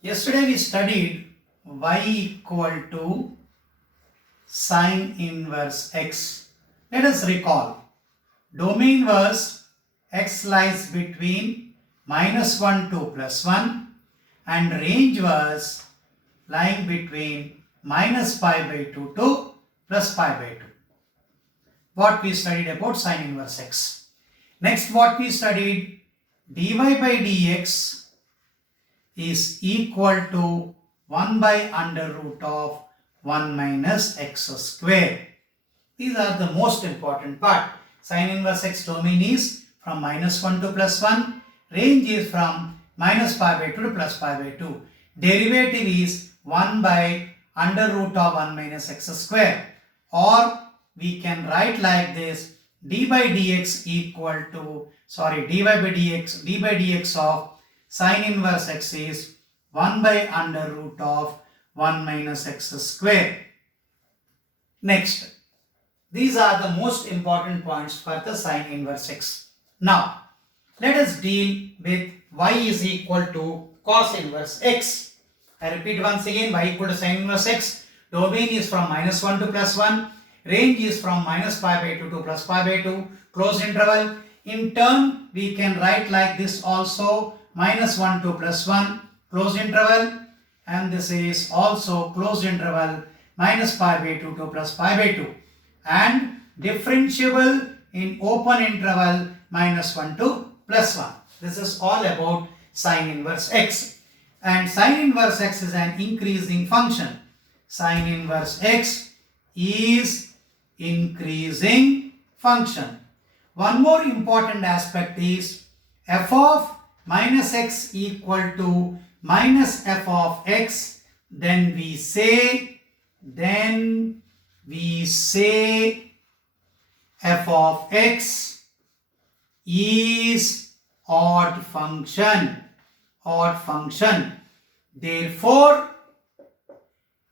Yesterday we studied y equal to sine inverse x. Let us recall. Domain was x lies between -1 to +1 and range was lying between -π/2 to +π/2. What we studied about sine inverse x. Next what we studied, dy by dx is equal to 1 by under root of 1 minus x square. These are the most important part. Sine inverse x domain is from -1 to +1. Range is from -π/2 to +π/2. Derivative is 1 by under root of 1 minus x square. Or we can write like this, dy by dx of sine inverse x is 1 by under root of 1 minus x square. Next, these are the most important points for the sine inverse x. Now, let us deal with y is equal to cos inverse x. I repeat once again, y equal to sine inverse x. Domain is from -1 to +1. Range is from -π/2 to +π/2. Closed interval. In turn, we can write like this also, -1 to +1, closed interval, and this is also closed interval, -π/2 to +π/2, and differentiable in open interval -1 to +1. This is all about sine inverse x. And sine inverse x is an increasing function. Sine inverse x is increasing function. One more important aspect is f of minus x equal to minus f of x, then we say f of x is odd function. Therefore,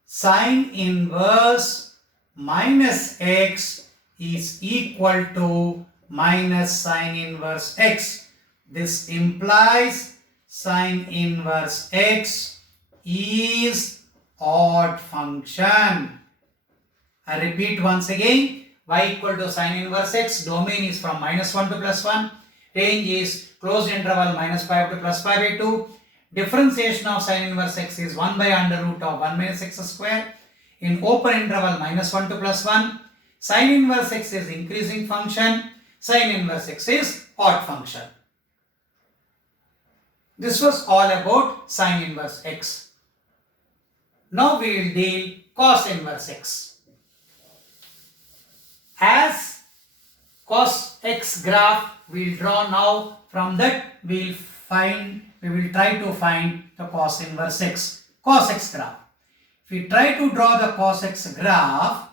sine inverse minus x is equal to minus sine inverse x. This implies sine inverse x is odd function. I repeat once again, y equal to sine inverse x, domain is from -1 to +1, range is closed interval -π to +π/2. Differentiation of sine inverse x is 1 by under root of 1 minus x square. In open interval -1 to +1, sine inverse x is increasing function, sine inverse x is odd function. This was all about sine inverse x. Now we will deal cos inverse x. As cos x graph we will draw now, from that we will try to find the cos inverse x. Cos x graph. If we try to draw the cos x graph,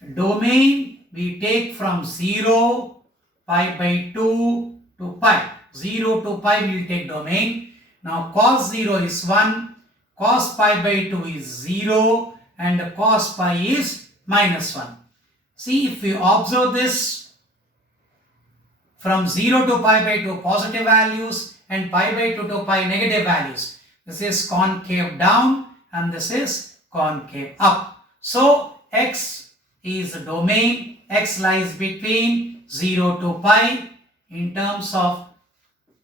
domain we take from 0, π/2 to pi. 0 to pi we will take domain. Now cos 0 is 1, cos π/2 is 0, and cos pi is -1. See, if we observe this, from 0 to π/2 positive values and π/2 to pi negative values. This is concave down and this is concave up. So x is the domain, x lies between 0 to pi. In terms of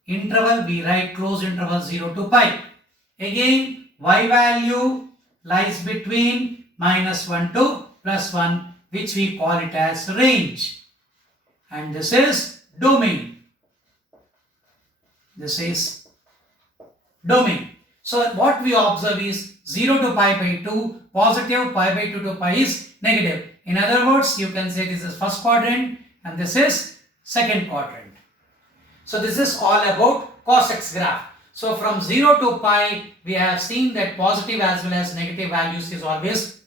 interval, we write closed interval 0 to pi. Again, y value lies between -1 to +1, which we call it as range. And this is domain. This is domain. So what we observe is 0 to π/2 positive, π/2 to pi is negative. In other words, you can say this is first quadrant and this is second quadrant. So this is all about cos x graph. So from 0 to pi, we have seen that positive as well as negative values is always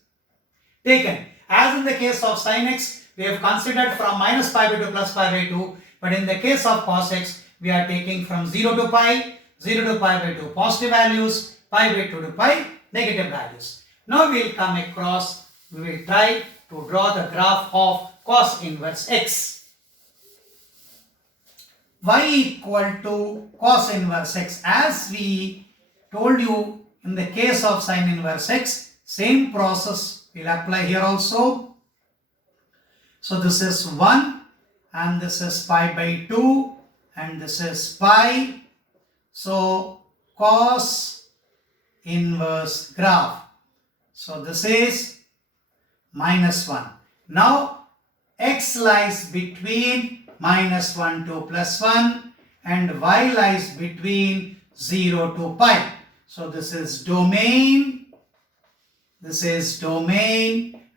taken. As in the case of sin x, we have considered from -π/2 to +π/2, but in the case of cos x, we are taking from 0 to pi, 0 to π/2 positive values, π/2 to pi negative values. Now we will come across, we will try to draw the graph of cos inverse x. Y equal to cos inverse x. As we told you in the case of sine inverse x, same process will apply here also. So this is 1 and this is pi by 2 and this is pi. So cos inverse graph. So this is minus 1. Now x lies between minus 1 to plus 1 and y lies between 0 to pi. So this is domain,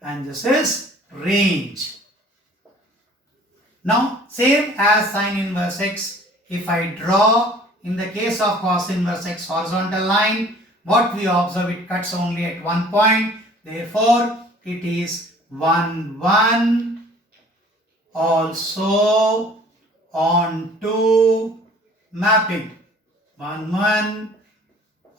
and this is range. Now same as sine inverse x, if I draw in the case of cos inverse x horizontal line, what we observe, it cuts only at one point. Therefore, it is 1, 1 also onto mapping. 1, 1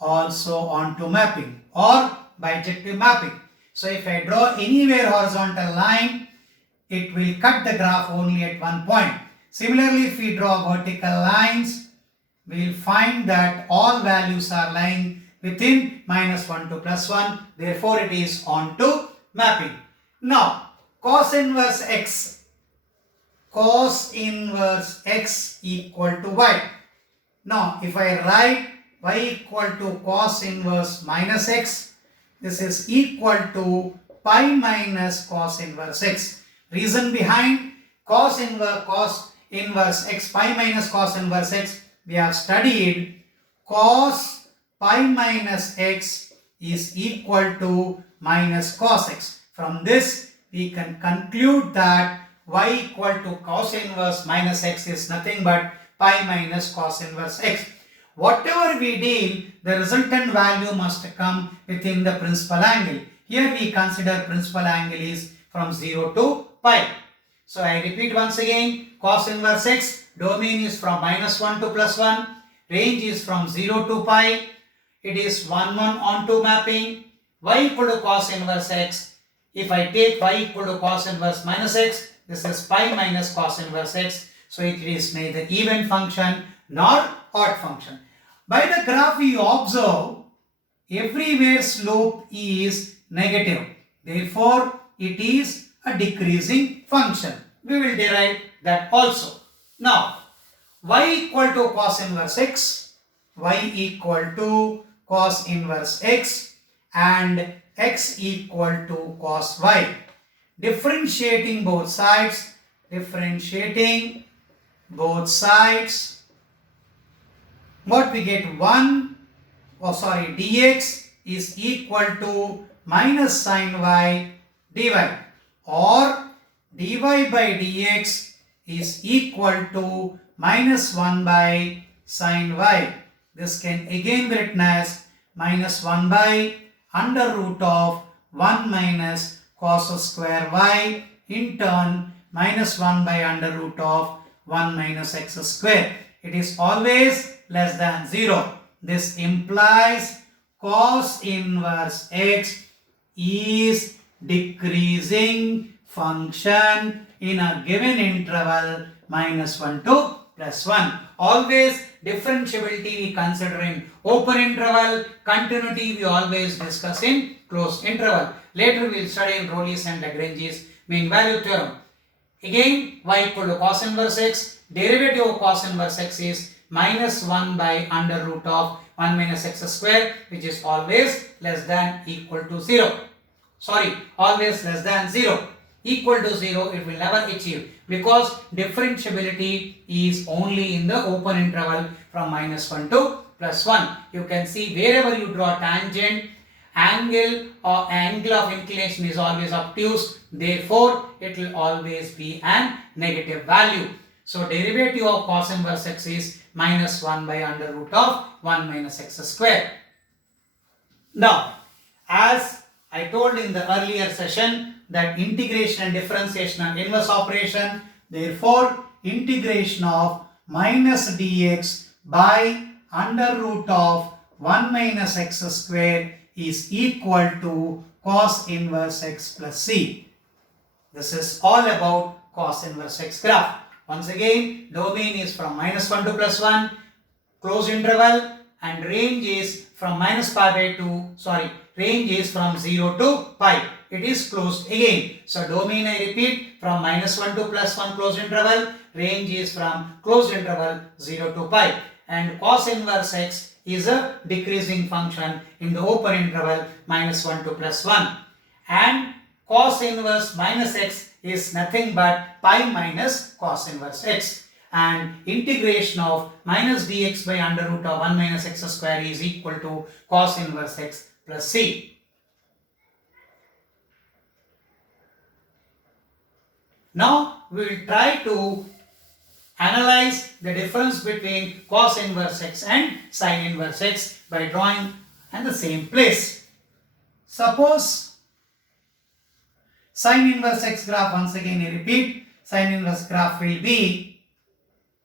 also onto mapping or bijective mapping. So if I draw anywhere horizontal line, it will cut the graph only at one point. Similarly, if we draw vertical lines, we will find that all values are lying within minus 1 to plus 1. Therefore, it is onto mapping. Now, cos inverse x equal to y. Now, if I write y equal to cos inverse minus x, this is equal to pi minus cos inverse x. Reason behind cos inverse x, pi minus cos inverse x, we have studied cos pi minus x is equal to minus cos x. From this, we can conclude that y equal to cos inverse minus x is nothing but pi minus cos inverse x. Whatever we deal, the resultant value must come within the principal angle. Here we consider principal angle is from 0 to pi. So I repeat once again, cos inverse x, domain is from minus 1 to plus 1, range is from 0 to pi, it is 1, 1 onto mapping, y equal to cos inverse x. If I take y equal to cos inverse minus x, this is pi minus cos inverse x. So it is neither even function nor odd function. By the graph we observe, everywhere slope is negative. Therefore, it is a decreasing function. We will derive that also. Now, y equal to cos inverse x, y equal to cos inverse x and x equal to cos y. Differentiating both sides, what we get, dx is equal to minus sin y dy, or dy by dx is equal to minus 1 by sin y. This can again be written as minus 1 by under root of 1 minus cos square y, in turn minus 1 by under root of 1 minus x square. It is always less than 0. This implies cos inverse x is decreasing function in a given interval minus 1 to plus 1. Always differentiability we consider in open interval, continuity we always discuss in closed interval. Later we will study in Rolle's and Lagrange's mean value theorem. Again, y equal to cos inverse x, derivative of cos inverse x is minus 1 by under root of 1 minus x square, which is always less than equal to 0. Always less than 0. Equal to 0 it will never achieve, because differentiability is only in the open interval from minus 1 to plus 1. You can see wherever you draw tangent, angle or angle of inclination is always obtuse, therefore it will always be an negative value. So derivative of cos inverse x is minus 1 by under root of 1 minus x square. Now, as I told in the earlier session that integration and differentiation are inverse operation, therefore integration of minus dx by under root of 1 minus x square is equal to cos inverse x plus c. This is all about cos inverse x graph. Once again, domain is from minus 1 to plus 1, closed interval, and range is from minus pi by 2, range is from 0 to pi. It is closed again. So domain, I repeat, from minus 1 to plus 1 closed interval, range is from closed interval 0 to pi. And cos inverse x is a decreasing function in the open interval minus 1 to plus 1. And cos inverse minus x is nothing but pi minus cos inverse x. And integration of minus dx by under root of 1 minus x square is equal to cos inverse x plus c. Now we will try to analyze the difference between cos inverse x and sin inverse x by drawing at the same place. Suppose sin inverse x graph, once again I repeat, sin inverse graph will be,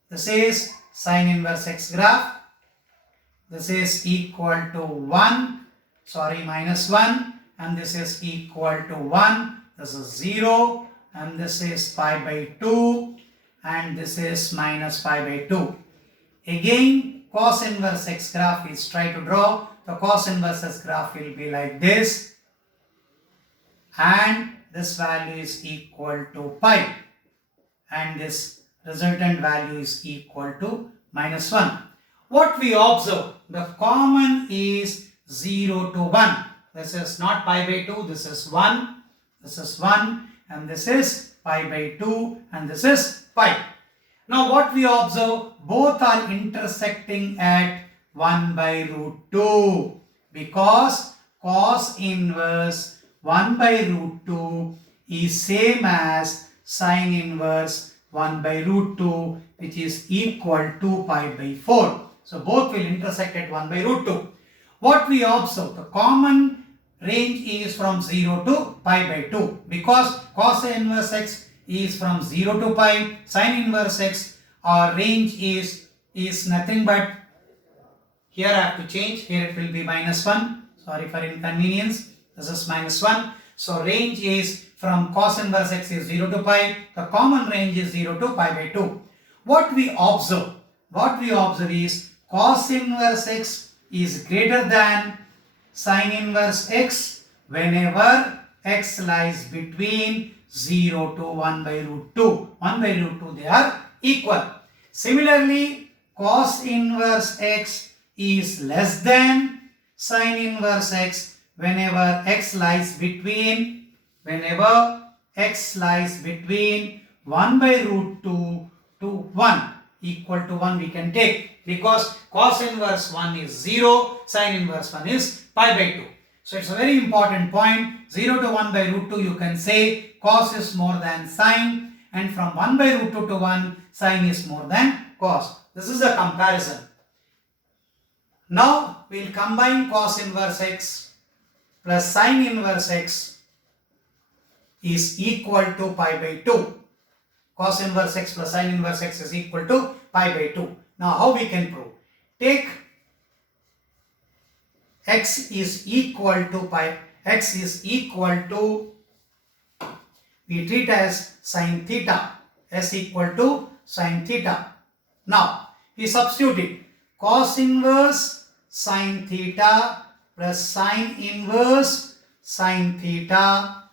this is sin inverse x graph, this is equal to minus 1, and this is equal to 1, this is 0, and this is pi by 2, and this is minus pi by 2. Again, cos inverse x graph is try to draw. The cos inverse x graph will be like this, and this value is equal to pi, and this resultant value is equal to minus 1. What we observe, the common is 0 to 1. This is not pi by 2, this is 1, and this is pi by 2, and this is pi. Now what we observe, both are intersecting at 1 by root 2, because cos inverse 1 by root 2 is same as sin inverse 1 by root 2, which is equal to pi by 4. So both will intersect at 1 by root 2. What we observe, the common range is from 0 to pi by 2, because cos inverse x is from 0 to pi, sin inverse x, our range is nothing but, here I have to change, here it will be minus 1, sorry for inconvenience, this is minus 1. So range is from cos inverse x is 0 to pi, the common range is 0 to pi by 2. What we observe is cos inverse x is greater than sin inverse x whenever x lies between 0 to 1 by root 2. 1 by root 2 they are equal. Similarly, cos inverse x is less than sin inverse x whenever x lies between 1 by root 2 to 1, equal to 1 we can take, because cos inverse 1 is 0, sin inverse 1 is pi by 2. So it's a very important point. 0 to 1 by root 2 you can say cos is more than sin, and from 1 by root 2 to 1 sin is more than cos. This is a comparison. Now we will combine cos inverse x plus sin inverse x is equal to pi by 2. Cos inverse x plus sin inverse x is equal to pi by 2. Now how we can prove? Take x is equal to pi, x is equal to, we treat as sin theta, s equal to sin theta. Now we substitute it, cos inverse sin theta plus sin inverse sin theta.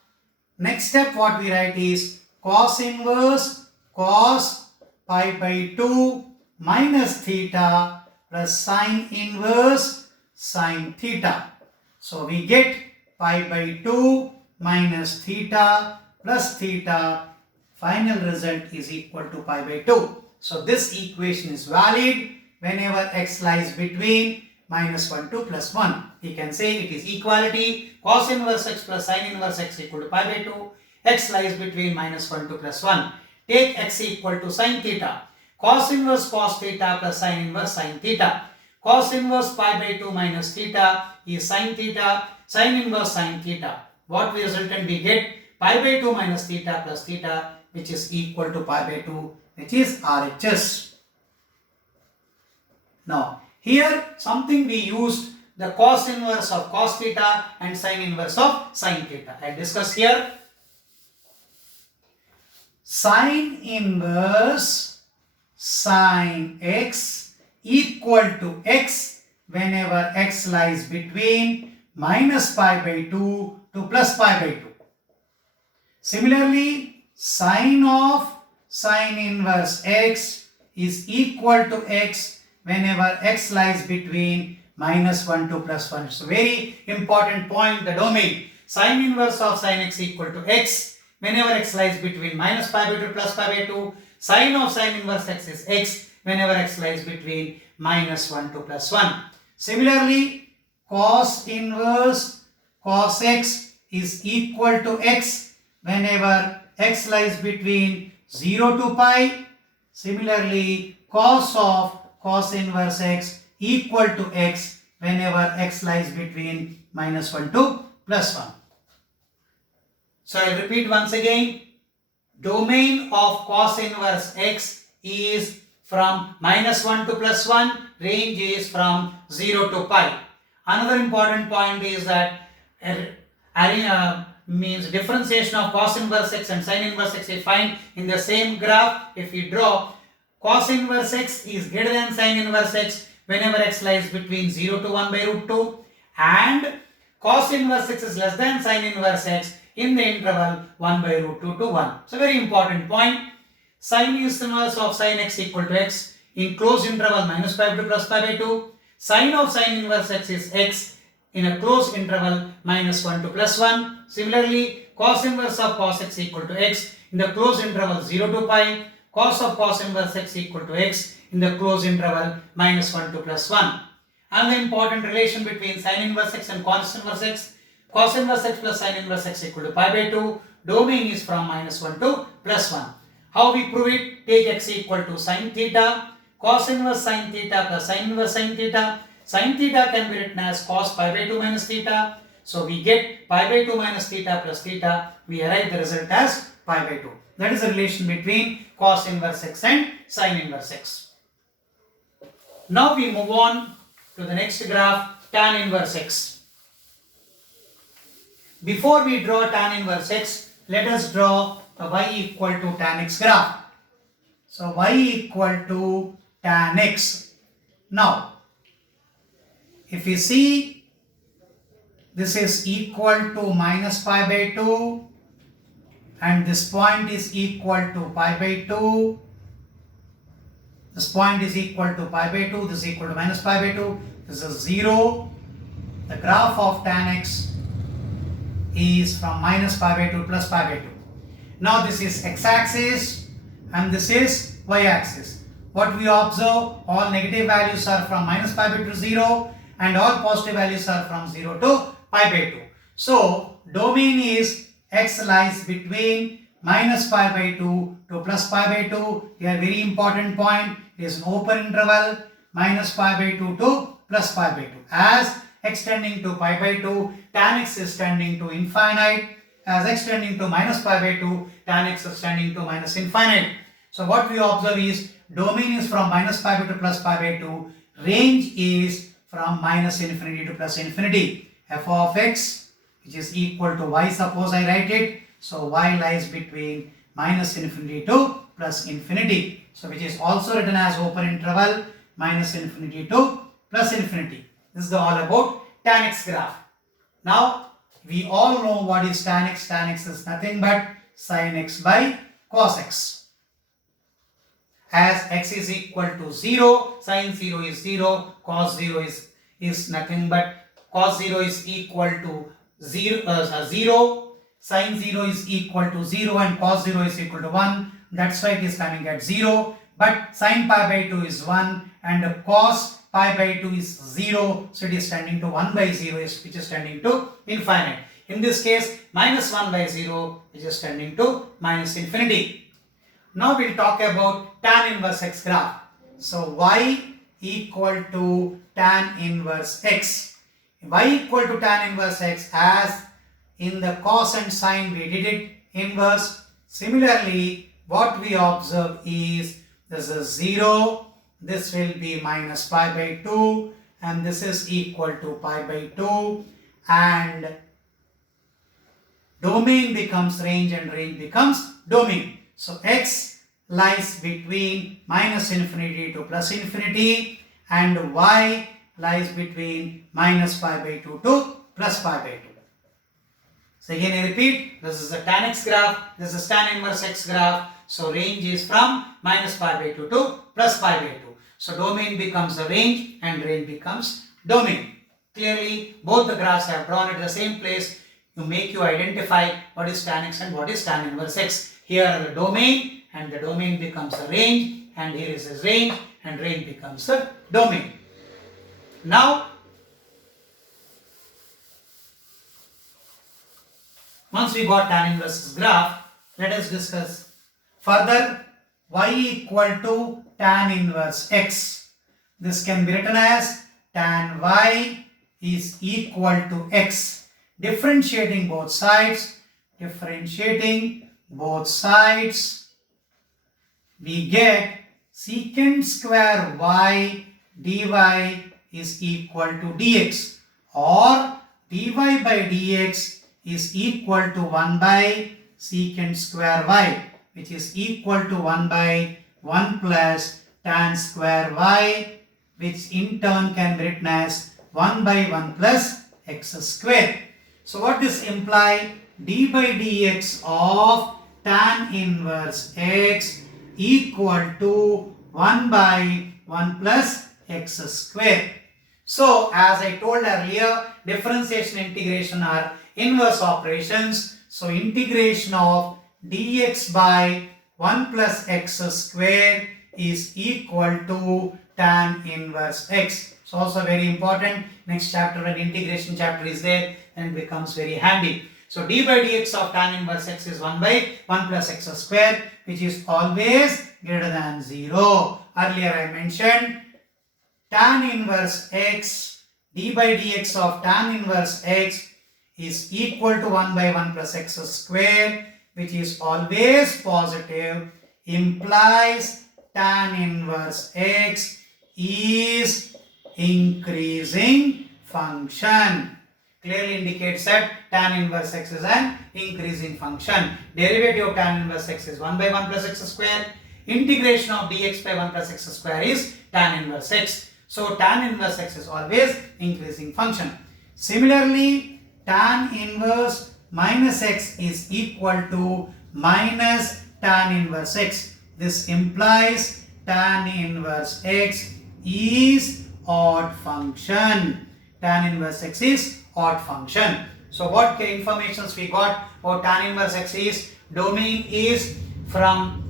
Next step what we write is cos inverse cos pi by 2 minus theta plus sin inverse sin theta. So we get pi by 2 minus theta plus theta. Final result is equal to pi by 2. So this equation is valid whenever x lies between minus 1 to plus 1. We can say it is equality. Cos inverse x plus sin inverse x equal to pi by 2. X lies between minus 1 to plus 1. Take x equal to sin theta. Cos inverse cos theta plus sin inverse sin theta. Cos inverse pi by 2 minus theta is sin theta. Sin inverse sin theta. What we resultant we get? Pi by 2 minus theta plus theta, which is equal to pi by 2, which is RHS. Now here something we used, the cos inverse of cos theta and sin inverse of sin theta. I discuss here. Sin inverse sin x equal to x whenever x lies between minus pi by 2 to plus pi by 2. Similarly, sine of sine inverse x is equal to x whenever x lies between minus 1 to plus 1. It's a very important point, the domain. Sine inverse of sine x equal to x whenever x lies between minus pi by 2 to plus pi by 2. Sine of sine inverse x is x whenever x lies between minus 1 to plus 1. Similarly, cos inverse cos x is equal to x whenever x lies between 0 to pi. Similarly, cos of cos inverse x equal to x whenever x lies between minus 1 to plus 1. So I will repeat once again. Domain of cos inverse x is from minus 1 to plus 1. Range is from 0 to pi. Another important point is that means differentiation of cos inverse x and sin inverse x we find in the same graph. If we draw, cos inverse x is greater than sin inverse x whenever x lies between 0 to 1 by root 2, and cos inverse x is less than sin inverse x in the interval 1 by root 2 to 1. So very important point. Sin inverse of sin x equal to x in closed interval minus pi by 2 plus pi by 2. Sin of sin inverse x is x in a closed interval minus 1 to plus 1. Similarly, cos inverse of cos x equal to x in the closed interval 0 to pi. Cos of cos inverse x equal to x in the closed interval minus 1 to plus 1. Another important relation between sin inverse x and cos inverse x. Cos inverse x plus sin inverse x equal to pi by 2. Domain is from minus 1 to plus 1. How we prove it? Take x equal to sin theta. Cos inverse sin theta plus sin inverse sin theta. Sin theta can be written as cos pi by 2 minus theta. So we get pi by 2 minus theta plus theta. We arrive the result as pi by 2. That is the relation between cos inverse x and sin inverse x. Now we move on to the next graph, tan inverse x. Before we draw tan inverse x, let us draw the y equal to tan x graph. So y equal to tan x. Now, if you see, this is equal to minus pi by 2 and this point is equal to pi by 2. This point is equal to pi by 2, this is equal to minus pi by 2. This is 0. The graph of tan x is from minus pi by 2 plus pi by 2. Now this is x-axis and this is y-axis. What we observe, all negative values are from minus pi by 2 to 0 and all positive values are from 0 to pi by 2. So domain is x lies between minus pi by 2 to plus pi by 2. Here very important point, it is an open interval minus pi by 2 to plus pi by 2. As x tending to pi by 2, tan x is tending to infinite. As x tending to minus pi by 2, tan x is tending to minus infinite. So what we observe is domain is from minus pi by 2 to plus pi by 2. Range is from minus infinity to plus infinity. F of x, which is equal to y, suppose I write it. So y lies between minus infinity to plus infinity. So which is also written as open interval minus infinity to plus infinity. This is all about tan x graph. Now we all know what is tan x. Tan x is nothing but sin x by cos x. As x is equal to 0, sin 0 is 0, cos 0 is nothing but cos 0 is equal to 0, sin 0 is equal to 0 and cos 0 is equal to 1. That's why it is coming at 0. But sin pi by 2 is 1 and cos pi by 2 is 0. So it is tending to 1 by 0 which is tending to infinite. In this case minus 1 by 0 which is tending to minus infinity. Now we will talk about tan inverse x graph. So y equal to tan inverse x. Y equal to tan inverse x, as in the cos and sine we did it inverse. Similarly, what we observe is this is 0, this will be minus pi by 2 and this is equal to pi by 2 and domain becomes range and range becomes domain. So x lies between minus infinity to plus infinity and y lies between minus pi by 2 to plus pi by 2. So again I repeat, this is a tan x graph, this is tan inverse x graph. So range is from minus pi by 2 to plus pi by 2. So domain becomes the range and range becomes domain. Clearly both the graphs have drawn at the same place to make you identify what is tan x and what is tan inverse x. Here are the domain and the domain becomes the range, and here is the range and range becomes the domain. Now once we got tan inverse graph, let us discuss further y equal to tan inverse x. This can be written as tan y is equal to x. Differentiating both sides, we get secant square y dy is equal to dx, or dy by dx is equal to 1 by secant square y, which is equal to 1 by 1 plus tan square y, which in turn can be written as 1 by 1 plus x square. So what this imply? D by dx of tan inverse x equal to 1 by 1 plus x square. So as I told earlier, differentiation and integration are inverse operations. So integration of dx by 1 plus x square is equal to tan inverse x. So also very important. Next chapter, when integration chapter is there, and it becomes very handy. So d by dx of tan inverse x is 1 by 1 plus x square, which is always greater than 0. Earlier I mentioned tan inverse x, d by dx of tan inverse x is equal to 1 by 1 plus x square, which is always positive, implies tan inverse x is increasing function. Clearly indicates that tan inverse x is an increasing function. Derivative of tan inverse x is 1 by 1 plus x square. Integration of dx by 1 plus x square is tan inverse x. So tan inverse x is always increasing function. Similarly, tan inverse minus x is equal to minus tan inverse x. This implies tan inverse x is odd function. Tan inverse x is odd function. So what informations we got about tan inverse x is domain is from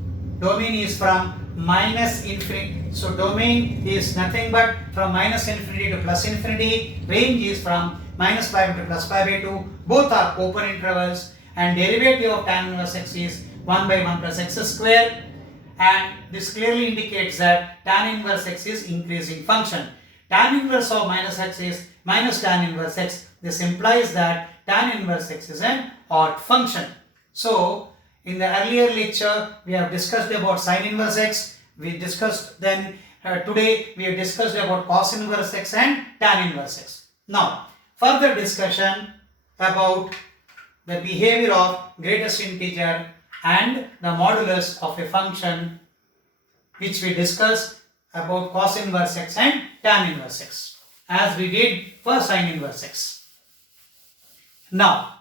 minus infinity. So domain is nothing but from minus infinity to plus infinity. Range is from minus pi to plus pi by 2. Both are open intervals, and derivative of tan inverse x is 1 by 1 plus x square. And this clearly indicates that tan inverse x is increasing function. Tan inverse of minus x is minus tan inverse x. This implies that tan inverse x is an odd function. So in the earlier lecture we have discussed about sin inverse x. We discussed then today we have discussed about cos inverse x and tan inverse x. Now further discussion about the behavior of greatest integer and the modulus of a function, which we discussed about cos inverse x and tan inverse x, as we did for sin inverse x. Now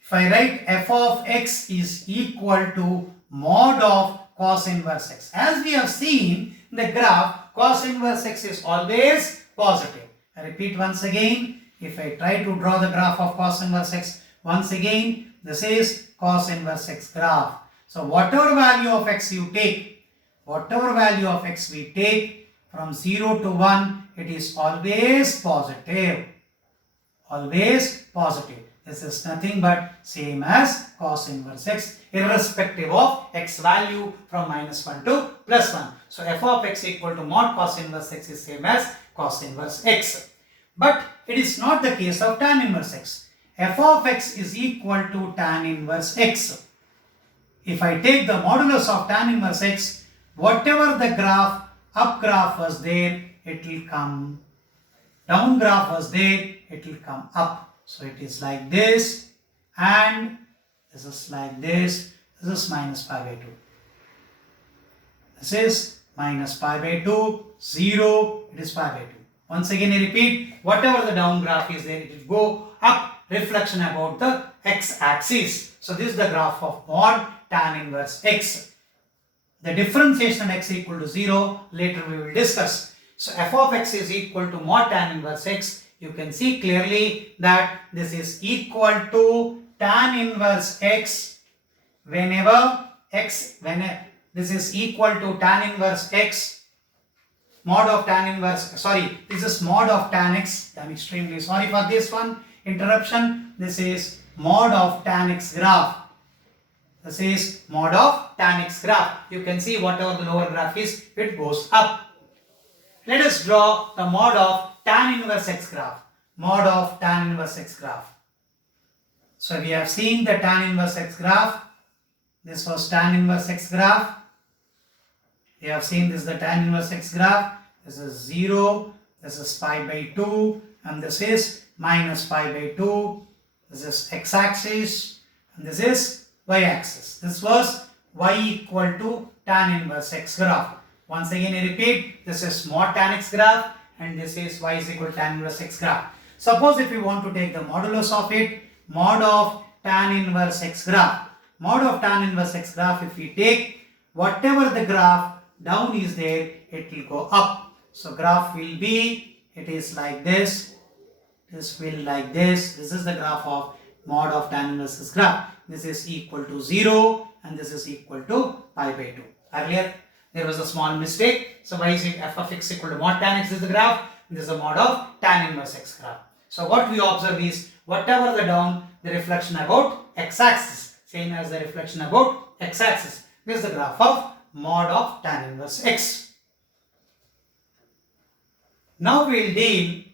if I write f of x is equal to mod of cos inverse x, as we have seen in the graph, cos inverse x is always positive. I repeat once again, if I try to draw the graph of cos inverse x, once again this is cos inverse x graph. So whatever value of x you take, whatever value of x we take from 0 to 1, it is always positive. Always positive. This is nothing but same as cos inverse x, irrespective of x value from minus 1 to plus 1. So f of x equal to mod cos inverse x is same as cos inverse x. But it is not the case of tan inverse x. F of x is equal to tan inverse x. If I take the modulus of tan inverse x, whatever the graph, up graph was there, it will come. Down graph was there, it will come up. So it is like this, and this is like this. This is minus pi by 2. This is minus pi by 2, 0, it is pi by 2. Once again I repeat, whatever the down graph is there, it will go up, reflection about the x-axis. So this is the graph of mod tan inverse x. The differentiation of x equal to 0, later we will discuss. So f of x is equal to mod tan inverse x. You can see clearly that this is equal to tan inverse x whenever this is equal to tan inverse x mod of tan inverse, sorry, this is mod of tan x. I am extremely sorry for this one interruption. This is mod of tan x graph. This is mod of tan x graph. You can see whatever the lower graph is, it goes up. Let us draw the mod of tan inverse x graph. Mod of tan inverse x graph. So we have seen the tan inverse x graph. This was tan inverse x graph. We have seen this is the tan inverse x graph. This is 0, this is pi by 2, and this is minus pi by 2. This is x-axis, and this is y-axis. This was y equal to tan inverse x graph. Once again I repeat, this is mod tan x graph, and this is y is equal to tan inverse x graph. Suppose if we want to take the modulus of it, mod of tan inverse x graph. Mod of tan inverse x graph, if we take whatever the graph down is there, it will go up. So graph will be, it is like this, this will like this. This is the graph of mod of tan inverse x graph. This is equal to 0 and this is equal to pi by 2. Earlier there was a small mistake. So y is f of x equal to mod tan x is the graph. This is the mod of tan inverse x graph. So what we observe is whatever the down, the reflection about x-axis, same as the reflection about x-axis. This is the graph of mod of tan inverse x. Now we will deal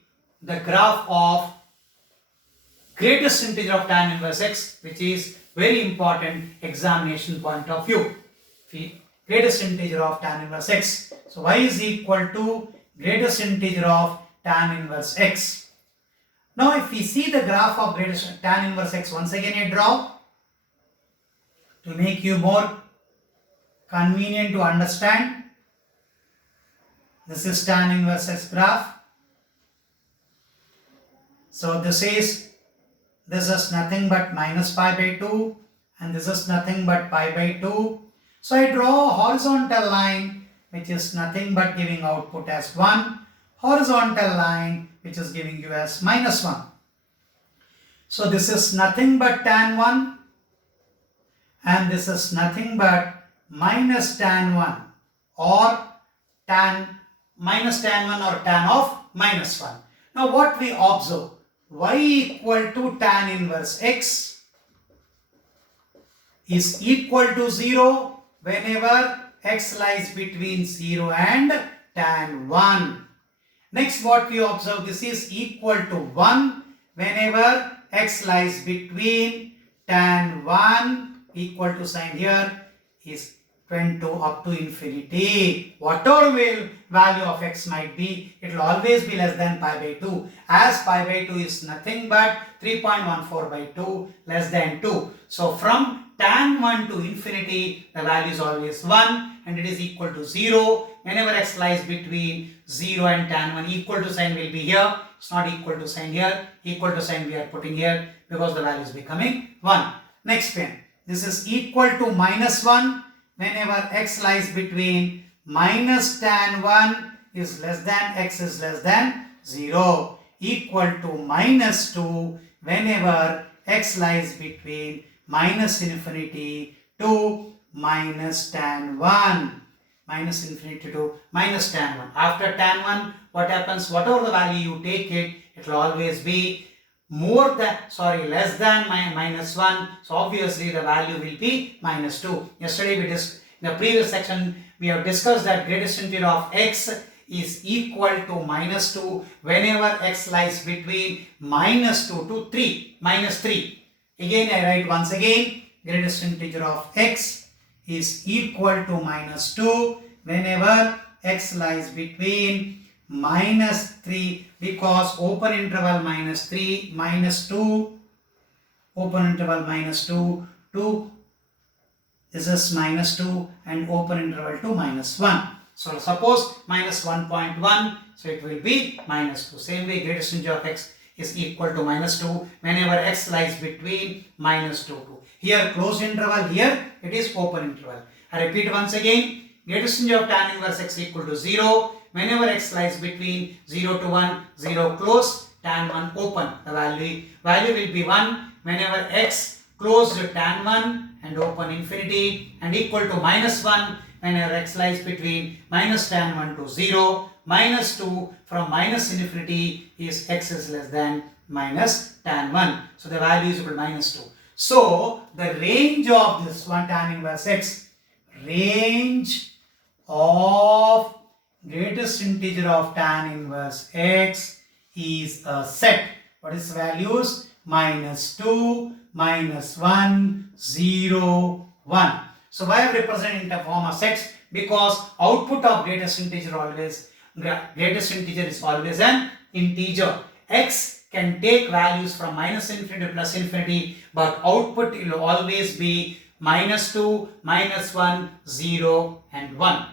the graph of greatest integer of tan inverse x, which is very important examination point of view. Greatest integer of tan inverse x. So y is equal to greatest integer of tan inverse x. Now if we see the graph of greatest tan inverse x, once again I draw to make you more convenient to understand. This is tan inverse x graph. So this is nothing but minus pi by 2 and this is nothing but pi by 2. So I draw a horizontal line which is nothing but giving output as 1, horizontal line which is giving you as minus 1. So this is nothing but tan 1 and this is nothing but minus tan 1 or tan minus tan 1 or tan of minus 1. Now what we observe, y equal to tan inverse x is equal to 0 whenever x lies between 0 and tan 1. Next what we observe, this is equal to 1 whenever x lies between tan 1 equal to sign here is 20 up to infinity. Whatever value of x might be, it will always be less than pi by 2, as pi by 2 is nothing but 3.14 by 2 less than 2. So from tan 1 to infinity, the value is always 1 and it is equal to 0. Whenever x lies between 0 and tan 1, equal to sign will be here. It's not equal to sign here. Equal to sign we are putting here because the value is becoming 1. Next one. This is equal to minus 1 whenever x lies between minus tan 1 is less than x is less than 0. Equal to minus 2 whenever x lies between minus infinity to minus tan 1. Minus infinity to minus tan 1. After tan 1, what happens? Whatever the value you take it, it will always be less than minus 1. So obviously the value will be minus 2. Yesterday in the previous section we have discussed that greatest integer of x is equal to minus 2 whenever x lies between minus 2 to 3, minus 3. Again I write once again, greatest integer of x is equal to minus 2 whenever x lies between minus 3, because open interval minus 3, minus 2, open interval minus 2 to this is minus 2 and open interval to minus 1. So suppose minus 1.1, so it will be minus 2. Same way, greatest integer of x is equal to minus 2 whenever x lies between minus 2 to. Here closed interval, here it is open interval. I repeat once again, greatest integer of tan inverse x equal to 0 whenever x lies between 0 to 1, 0 closed, tan 1 open. The value will be 1 whenever x closed tan 1 and open infinity, and equal to minus 1 whenever x lies between minus tan 1 to 0, minus 2 from minus infinity is x is less than minus tan 1. So the value is equal to minus 2. So the range of this one tan inverse x, range of greatest integer of tan inverse x is a set. What is the values? Minus 2, minus 1, 0, 1. So why I am representing in the form of sets? Because output of greatest integer is always an integer. X can take values from minus infinity to plus infinity, but output will always be minus 2, minus 1, 0 and 1.